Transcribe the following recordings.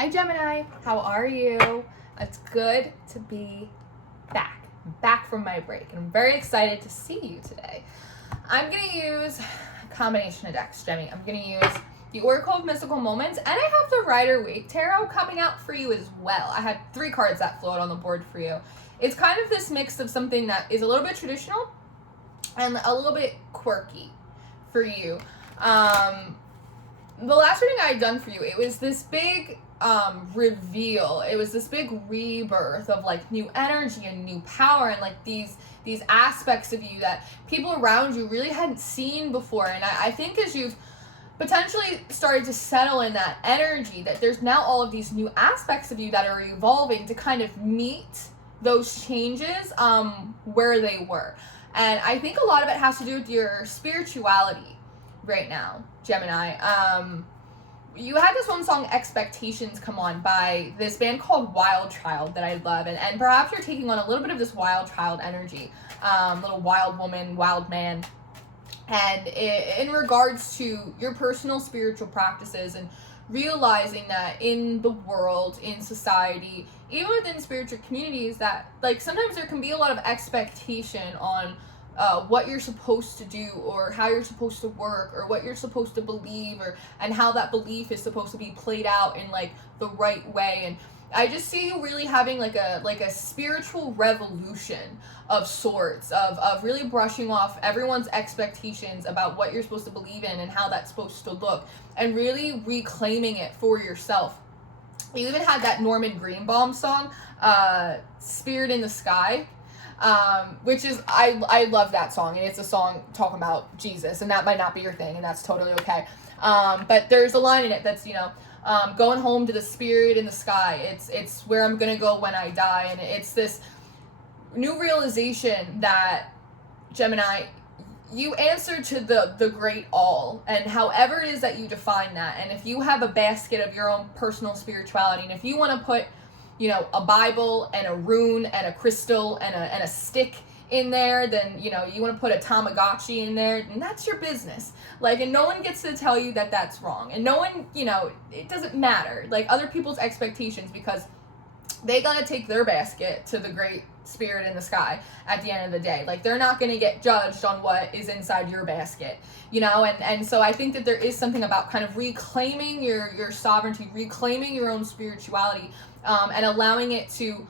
Hi Gemini, how are you? It's good to be back from my break, and I'm very excited to see you today. I'm going to use a combination of decks, Gemini. I'm going to use the Oracle of Mystical Moments, and I have the Rider-Waite Tarot coming out for you as well. I had 3 cards that float on the board for you. It's kind of this mix of something that is a little bit traditional and a little bit quirky for you. The last reading I had done for you, it was this big reveal. It was this big rebirth of like new energy and new power and like these aspects of you that people around you really hadn't seen before. And I think as you've potentially started to settle in that energy, that there's now all of these new aspects of you that are evolving to kind of meet those changes where they were. And I think a lot of it has to do with your spirituality right now, Gemini. You had this one song, Expectations, come on by this band called Wild Child that I love. And perhaps you're taking on a little bit of this wild child energy, little wild woman, wild man. And in regards to your personal spiritual practices and realizing that in the world, in society, even within spiritual communities, that like sometimes there can be a lot of expectation on what you're supposed to do or how you're supposed to work or what you're supposed to believe and how that belief is supposed to be played out in like the right way. And I just see you really having like a spiritual revolution of sorts, of really brushing off everyone's expectations about what you're supposed to believe in and how that's supposed to look and really reclaiming it for yourself. You even had that Norman Greenbaum song, Spirit in the Sky, which is, I love that song, and it's a song talking about Jesus, and that might not be your thing, and that's totally okay. But there's a line in it that's, going home to the spirit in the sky. It's where I'm gonna go when I die, and it's this new realization that, Gemini, you answer to the great all, and however it is that you define that, and if you have a basket of your own personal spirituality, and if you want to put a Bible and a rune and a crystal and a stick in there, then, you want to put a Tamagotchi in there, and that's your business. Like, and no one gets to tell you that that's wrong. And no one, it doesn't matter. Like, other people's expectations, because they gotta take their basket to the great spirit in the sky at the end of the day. Like, they're not gonna get judged on what is inside your basket, and so I think that there is something about kind of reclaiming your sovereignty, reclaiming your own spirituality, and allowing it to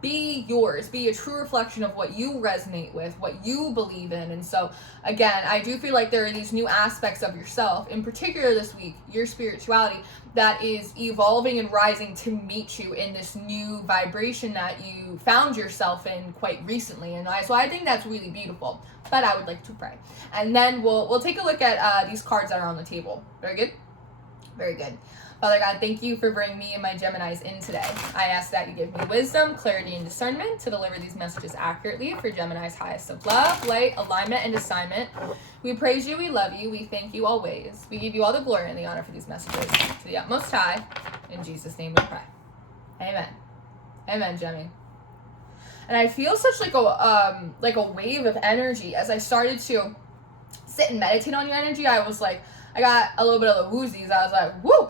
be yours, be a true reflection of what you resonate with, what you believe in. And so again, I do feel like there are these new aspects of yourself, in particular this week, your spirituality, that is evolving and rising to meet you in this new vibration that you found yourself in quite recently. And so I think that's really beautiful. But I would like to pray, and then we'll take a look at these cards that are on the table. Very good? Very good. Father God, thank you for bringing me and my Geminis in today. I ask that you give me wisdom, clarity, and discernment to deliver these messages accurately for Gemini's highest of love, light, alignment, and assignment. We praise you, we love you, we thank you always. We give you all the glory and the honor for these messages. To the utmost high, in Jesus' name we pray. Amen. Amen, Gemini. And I feel such like a wave of energy as I started to sit and meditate on your energy. I was like, I got a little bit of the woozies. I was like, woo,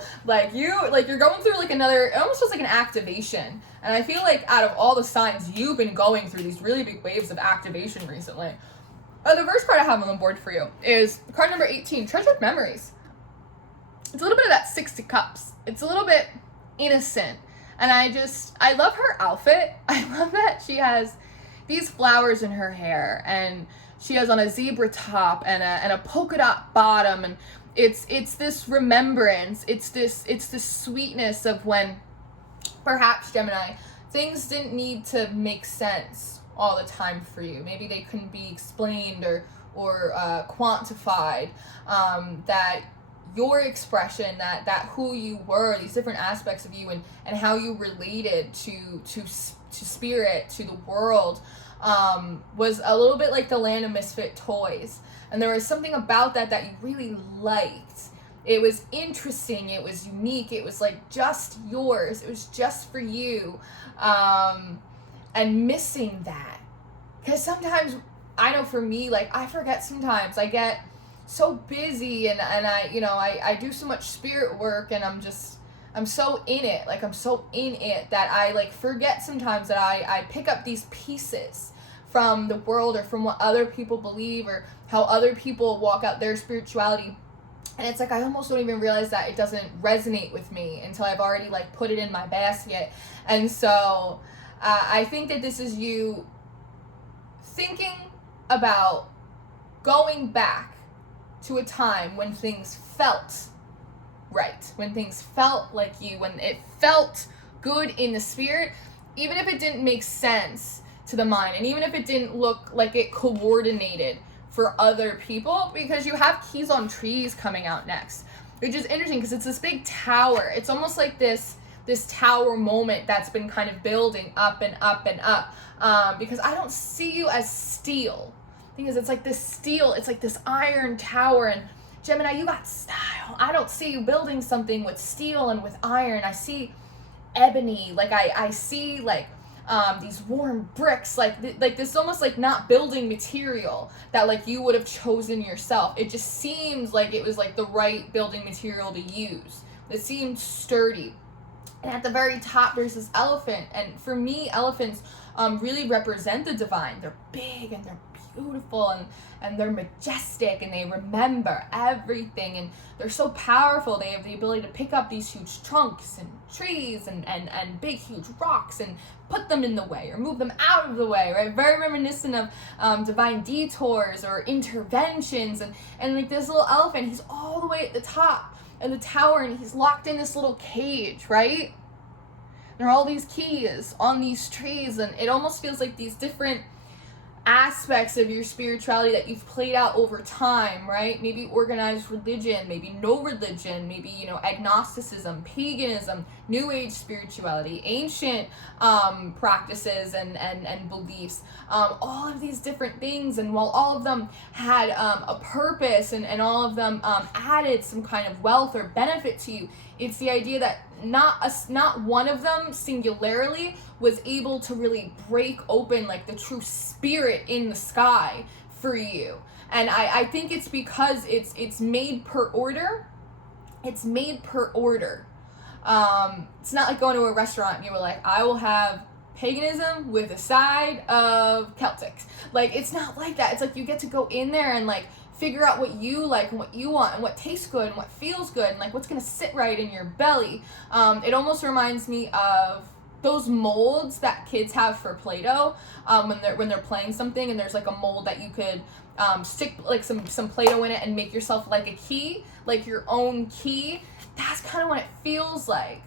you're going through like another, it almost feels like an activation. And I feel like out of all the signs, you've been going through these really big waves of activation recently. The first card I have on the board for you is card number 18, Treasured Memories. It's a little bit of that 60 Cups. It's a little bit innocent. And I love her outfit. I love that she has these flowers in her hair, and she has on a zebra top and a polka dot bottom, and it's this remembrance, it's this sweetness of when perhaps, Gemini, things didn't need to make sense all the time for you. Maybe they couldn't be explained or quantified, that your expression, that who you were, these different aspects of you and how you related to spirit, to the world, was a little bit like the land of misfit toys. And there was something about that you really liked. It was interesting, it was unique, it was like just yours, it was just for you. And missing that. Because sometimes, I know for me, like, I forget sometimes. I get so busy and I do so much spirit work, and I'm just, I'm so in it, like I'm so in it that I like forget sometimes that I pick up these pieces from the world or from what other people believe or how other people walk out their spirituality. And it's like I almost don't even realize that it doesn't resonate with me until I've already like put it in my basket. And so I think that this is you thinking about going back to a time when things felt right, when things felt like you, when it felt good in the spirit, even if it didn't make sense to the mind, and even if it didn't look like it coordinated for other people, because you have keys on trees coming out next, which is interesting because it's this big tower. It's almost like this tower moment that's been kind of building up and up and up, because I don't see you as steel. The thing is, it's like this steel, it's like this iron tower, and Gemini, you got style. I don't see you building something with steel and with iron. I see ebony, like I see like these warm bricks, like this almost like not building material that like you would have chosen yourself. It just seems like it was like the right building material to use. It seemed sturdy. And at the very top, there's this elephant. And for me, elephants really represent the divine. They're big and they're beautiful and they're majestic and they remember everything and they're so powerful. They have the ability to pick up these huge trunks and trees and big, huge rocks and put them in the way or move them out of the way, right? Very reminiscent of divine detours or interventions. And like this little elephant, he's all the way at the top of the tower and he's locked in this little cage, right? There are all these keys on these trees, and it almost feels like these different aspects of your spirituality that you've played out over time, right? Maybe organized religion, maybe no religion, maybe, you know, agnosticism, paganism, new age spirituality, ancient practices and beliefs, all of these different things. And while all of them had a purpose and all of them added some kind of wealth or benefit to you, it's the idea that not one of them singularly was able to really break open like the true spirit in the sky for you. And I think it's because it's made per order. It's made per order. It's not like going to a restaurant and you were like, I will have paganism with a side of Celtics. Like, it's not like that. It's like you get to go in there and like figure out what you like and what you want and what tastes good and what feels good and like what's gonna sit right in your belly. It almost reminds me of those molds that kids have for Play-Doh when they're playing something, and there's like a mold that you could stick like some Play-Doh in it and make yourself like a key, like your own key. That's kind of what it feels like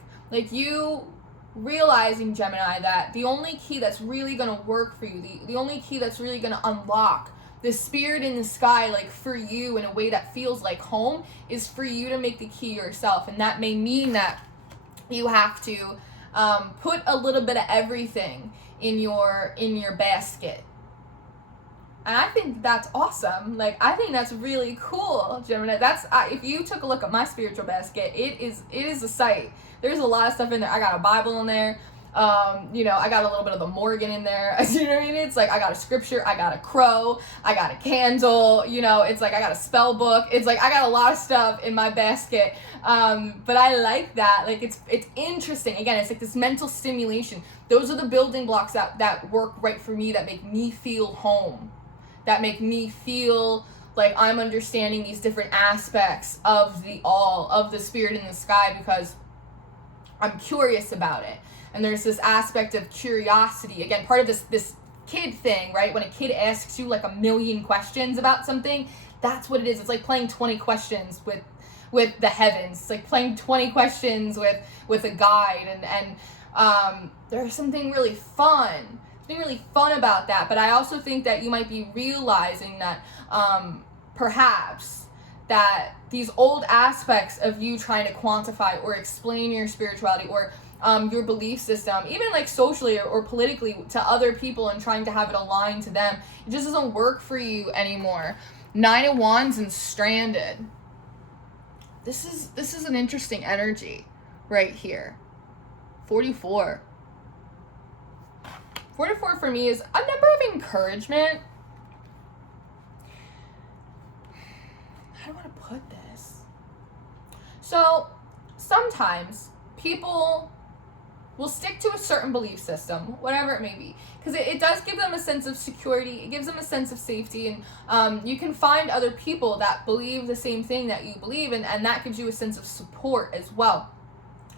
you realizing, Gemini, that the only key that's really gonna work for you, the only key that's really gonna unlock the spirit in the sky, like for you in a way that feels like home, is for you to make the key yourself. And that may mean that you have to put a little bit of everything in your basket. And I think that's awesome. Like, I think that's really cool, Gemini. That's if you took a look at my spiritual basket, it is a sight. There's a lot of stuff in there. I got a Bible in there. You know, I got a little bit of the Morgan in there. You know what I mean? It's like I got a scripture, I got a crow, I got a candle, you know, it's like I got a spell book. It's like I got a lot of stuff in my basket. But I like that. Like it's interesting. Again, it's like this mental stimulation. Those are the building blocks that work right for me, that make me feel home. That make me feel like I'm understanding these different aspects of the all, of the spirit in the sky, because I'm curious about it. And there's this aspect of curiosity. Again, part of this kid thing, right? When a kid asks you like a million questions about something, that's what it is. It's like playing 20 questions with the heavens. It's like playing 20 questions with a guide. And there's something really fun about that. But I also think that you might be realizing that perhaps that these old aspects of you trying to quantify or explain your spirituality or your belief system, even like socially or politically to other people and trying to have it aligned to them, it just doesn't work for you anymore. 9 of Wands and stranded. This is an interesting energy right here. 44. 44 for me is a number of encouragement. How do I want to put this? So sometimes people will stick to a certain belief system, whatever it may be, because it does give them a sense of security, it gives them a sense of safety, and you can find other people that believe the same thing that you believe, and that gives you a sense of support as well.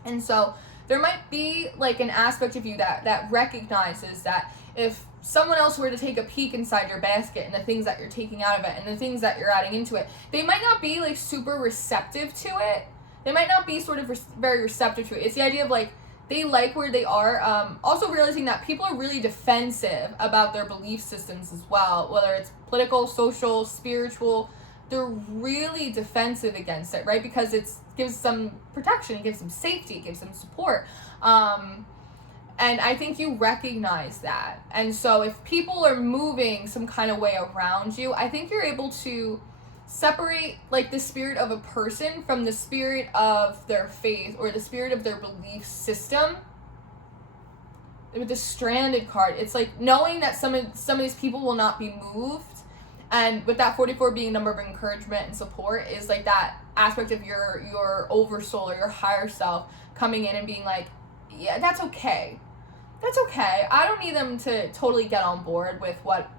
And so there might be like an aspect of you that recognizes that if someone else were to take a peek inside your basket and the things that you're taking out of it and the things that you're adding into it, they might not be like super receptive to it. They might not be sort of very receptive to it. It's the idea of like, they like where they are. Also realizing that people are really defensive about their belief systems as well, whether it's political, social, spiritual. They're really defensive against it, right? Because it gives them protection, it gives them safety, it gives them support. And I think you recognize that. And so if people are moving some kind of way around you, I think you're able to separate like the spirit of a person from the spirit of their faith or the spirit of their belief system. With the Stranded card, it's like knowing that some of these people will not be moved, and with that 44 being a number of encouragement and support, is like that aspect of your oversoul or your higher self coming in and being like, yeah, that's okay, I don't need them to totally get on board with what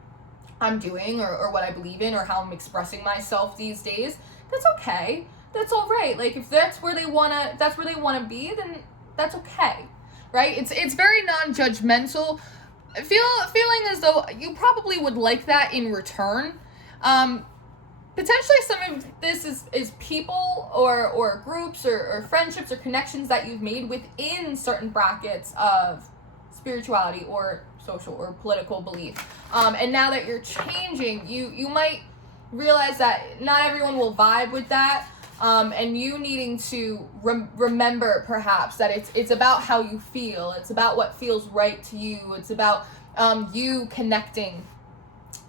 I'm doing or what I believe in or how I'm expressing myself these days. That's okay. That's all right. Like if that's where they wanna be, then that's okay, right? It's very non-judgmental. Feeling as though you probably would like that in return. Potentially some of this is people or groups or friendships or connections that you've made within certain brackets of spirituality or social or political belief. And now that you're changing, you might realize that not everyone will vibe with that. And you needing to remember perhaps that it's about how you feel. It's about what feels right to you. It's about you connecting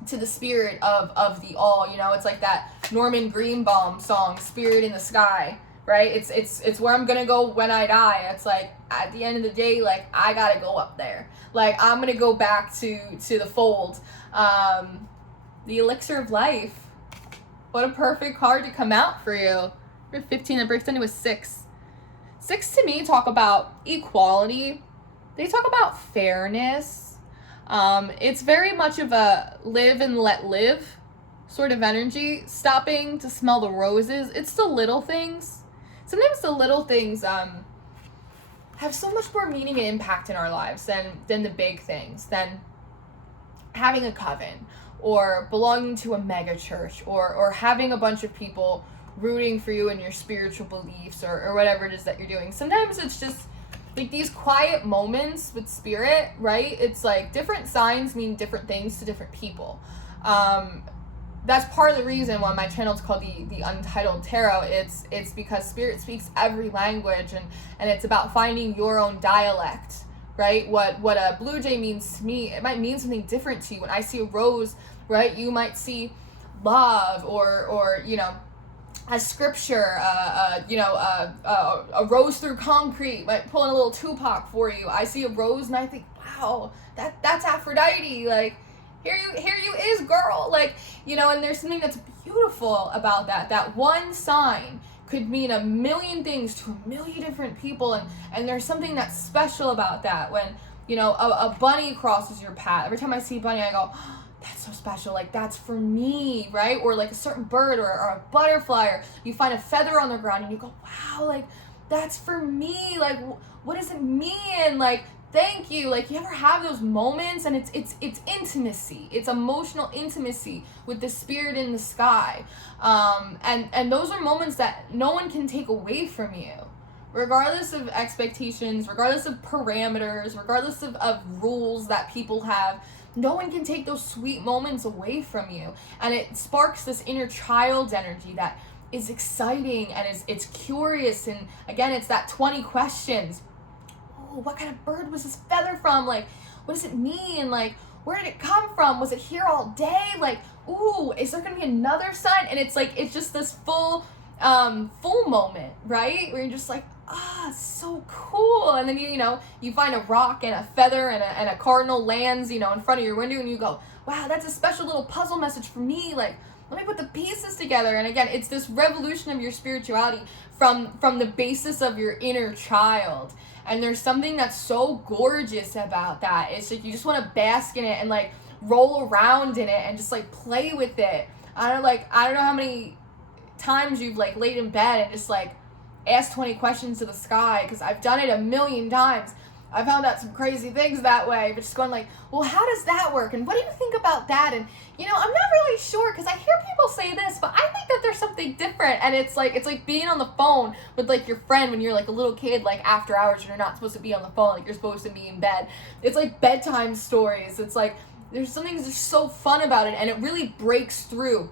to the spirit of the all. You know, it's like that Norman Greenbaum song, Spirit in the Sky, right? It's where I'm gonna go when I die. It's like at the end of the day, like I gotta go up there. Like I'm gonna go back to the fold. The Elixir of Life. What a perfect card to come out for you. You're 15, that breaks down to a 6. 6 to me talk about equality. They talk about fairness. It's very much of a live and let live sort of energy. Stopping to smell the roses. It's the little things. Sometimes the little things have so much more meaning and impact in our lives than the big things, than having a coven or belonging to a mega church or having a bunch of people rooting for you in your spiritual beliefs or whatever it is that you're doing. Sometimes it's just like these quiet moments with spirit, right? It's like different signs mean different things to different people. That's part of the reason why my channel is called the Untitled Tarot. It's because spirit speaks every language, and it's about finding your own dialect, right? What a blue jay means to me, it might mean something different to you. When I see a rose, right, you might see love or you know, a scripture, a rose through concrete might pull in a little Tupac for you. I see a rose and I think, wow, that's Aphrodite. Like, here you is, girl. Like, you know, and there's something that's beautiful about that. That one sign could mean a million things to a million different people, and there's something that's special about that. When, you know, a bunny crosses your path. Every time I see a bunny, I go, oh, that's so special, like that's for me, right? Or like a certain bird or a butterfly, or you find a feather on the ground and you go, wow, like that's for me, like what does it mean? Like, thank you. Like, you ever have those moments? And it's intimacy, it's emotional intimacy with the spirit in the sky, and those are moments that no one can take away from you, regardless of expectations, regardless of parameters, regardless of rules that people have. No one can take those sweet moments away from you. And it sparks this inner child energy that is exciting and it's curious. And again, it's that 20 questions. Oh, what kind of bird was this feather from? Like, what does it mean? Like, where did it come from? Was it here all day? Like, ooh, is there gonna be another sign? And it's like, it's just this full moment, right? Where you're just like, so cool. And then you find a rock and a feather and a cardinal lands, in front of your window, and you go, wow, that's a special little puzzle message for me. Like, let me put the pieces together. And again, it's this revolution of your spirituality from the basis of your inner child. And there's something that's so gorgeous about that. It's like you just want to bask in it and like roll around in it and just like play with it. I don't know how many times you've like laid in bed and just like asked 20 questions to the sky, because I've done it a million times. I found out some crazy things that way, but just going like, well, how does that work? And what do you think about that? And, you know, I'm not really sure, because I hear people say this, but I think that there's something different. And it's like being on the phone with like your friend when you're like a little kid, like after hours, and you're not supposed to be on the phone, like you're supposed to be in bed. It's like bedtime stories. It's like, there's something that's so fun about it, and it really breaks through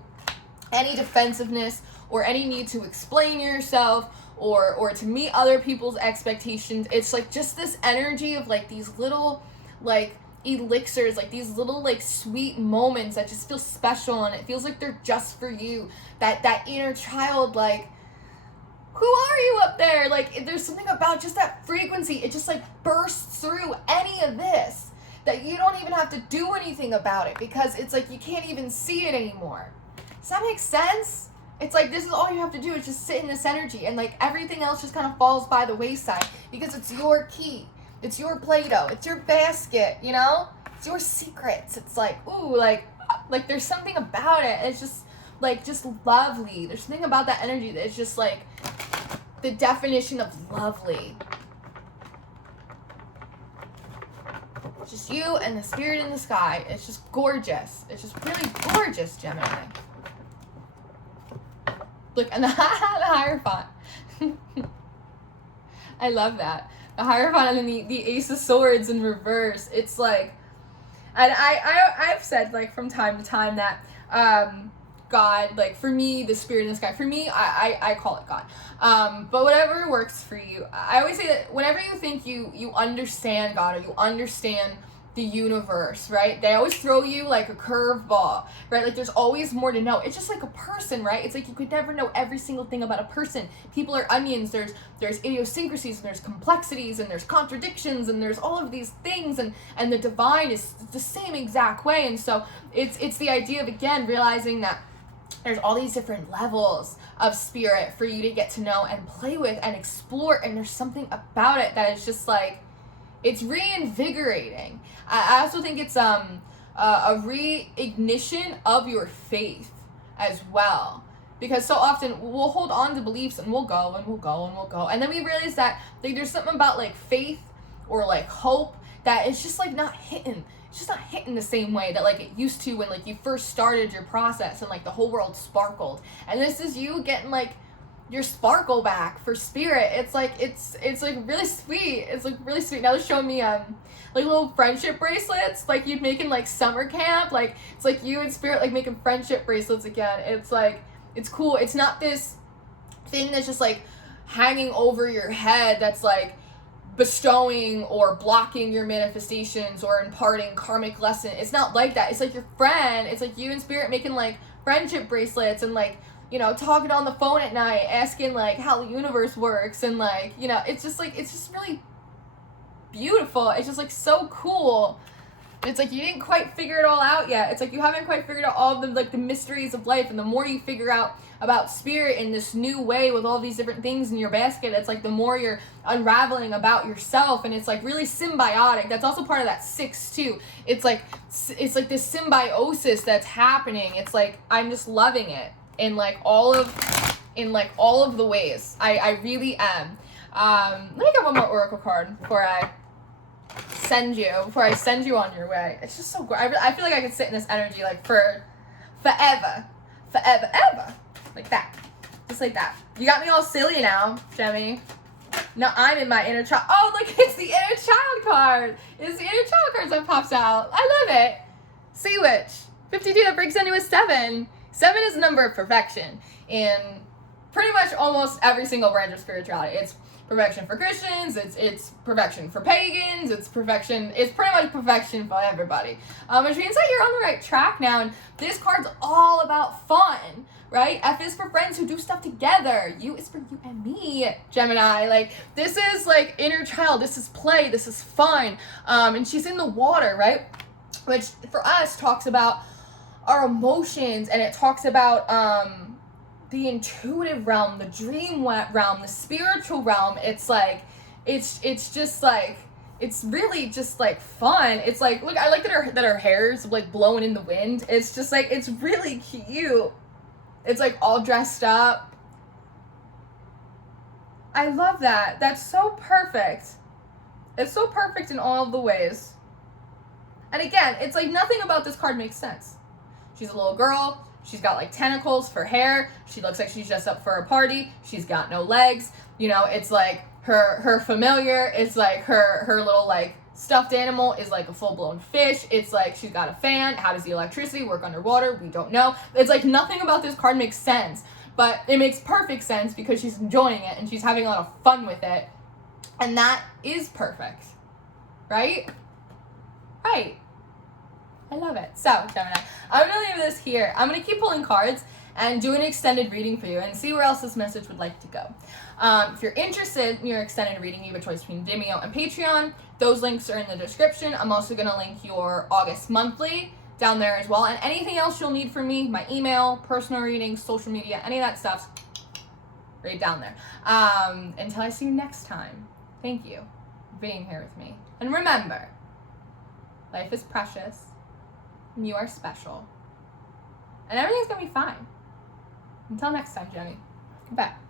any defensiveness or any need to explain yourself or to meet other people's expectations. It's like just this energy of like these little like elixirs, like these little like sweet moments that just feel special, and it feels like they're just for you. That inner child, like, who are you up there? Like, there's something about just that frequency. It just like bursts through any of this that you don't even have to do anything about it, because it's like you can't even see it anymore. Does that make sense? It's like this is all you have to do is just sit in this energy, and like everything else just kind of falls by the wayside, because it's your key, it's your Play-Doh, it's your basket, you know? It's your secrets. It's like, ooh, like there's something about it. It's just lovely. There's something about that energy that is just like the definition of lovely. It's just you and the spirit in the sky. It's just gorgeous. It's just really gorgeous, Gemini. Look, and the Hierophant. I love that. The Hierophant and then the Ace of Swords in reverse. It's like, and I've said like from time to time that God, like for me, the spirit in the sky, for me, I call it God. But whatever works for you. I always say that whenever you think you understand God or you understand the universe, right? They always throw you like a curveball, right? Like there's always more to know. It's just like a person, right? It's like you could never know every single thing about a person. People are onions. There's idiosyncrasies, and there's complexities, and there's contradictions, and there's all of these things, and the divine is the same exact way. And so it's the idea of, again, realizing that there's all these different levels of spirit for you to get to know and play with and explore, and there's something about it that is just like, it's reinvigorating. I also think it's a reignition of your faith as well. Because so often we'll hold on to beliefs and we'll go and we'll go and we'll go. And then we realize that like there's something about like faith or like hope that it's just like not hitting. It's just not hitting the same way that like it used to when like you first started your process and like the whole world sparkled. And this is you getting like your sparkle back for spirit. It's like like really sweet. It's like really sweet. Now they're showing me like little friendship bracelets like you'd make in like summer camp. Like it's like you and spirit like making friendship bracelets again. It's like, it's cool. It's not this thing that's just like hanging over your head that's like bestowing or blocking your manifestations or imparting karmic lesson. It's not like that. It's like your friend. It's like you and spirit making like friendship bracelets and like, you know, talking on the phone at night, asking like how the universe works, and like, you know, it's just like, it's just really beautiful. It's just like so cool. It's like you didn't quite figure it all out yet. It's like you haven't quite figured out all of the like the mysteries of life, and the more you figure out about spirit in this new way with all these different things in your basket, it's like the more you're unraveling about yourself, and it's like really symbiotic. That's also part of that 6 too. It's like this symbiosis that's happening. It's like I'm just loving it in like all of the ways. I really am. Let me get one more oracle card before I send you on your way. It's just so good. I feel like I could sit in this energy like for forever, like that, just like that. You got me all silly now, Jemmy. Now I'm in my inner child. Oh, look, it's the inner child card. It's the inner child card that pops out. I love it. Sea Witch 52, that breaks into a 7. 7 is the number of perfection in pretty much almost every single branch of spirituality. It's perfection for Christians, it's perfection for pagans, it's perfection, it's pretty much perfection for everybody. Which means that you're on the right track now, and this card's all about fun, right? F is for friends who do stuff together. U is for you and me, Gemini. Like, this is like inner child, this is play, this is fun. And she's in the water, right? Which for us talks about our emotions, and it talks about the intuitive realm, the dream realm, the spiritual realm. It's like, it's just like, it's really just like fun. It's like, look, I like that her hair's like blowing in the wind. It's just like, it's really cute. It's like all dressed up. I love that. That's so perfect. It's so perfect in all of the ways. And again, it's like nothing about this card makes sense. She's a little girl. She's got like tentacles for hair. She looks like she's dressed up for a party. She's got no legs. You know, it's like her familiar is like her little like stuffed animal is like a full-blown fish. It's like she's got a fan. How does the electricity work underwater? We don't know. It's like nothing about this card makes sense, but it makes perfect sense because she's enjoying it and she's having a lot of fun with it. And that is perfect, right? Right. I love it. So, Gemini, I'm going to leave this here. I'm going to keep pulling cards and do an extended reading for you and see where else this message would like to go. If you're interested in your extended reading, you have a choice between Vimeo and Patreon. Those links are in the description. I'm also going to link your August monthly down there as well. And anything else you'll need from me, my email, personal readings, social media, any of that stuff's right down there. Until I see you next time, thank you for being here with me. And remember, life is precious. And you are special. And everything's going to be fine. Until next time, Jenny. Goodbye.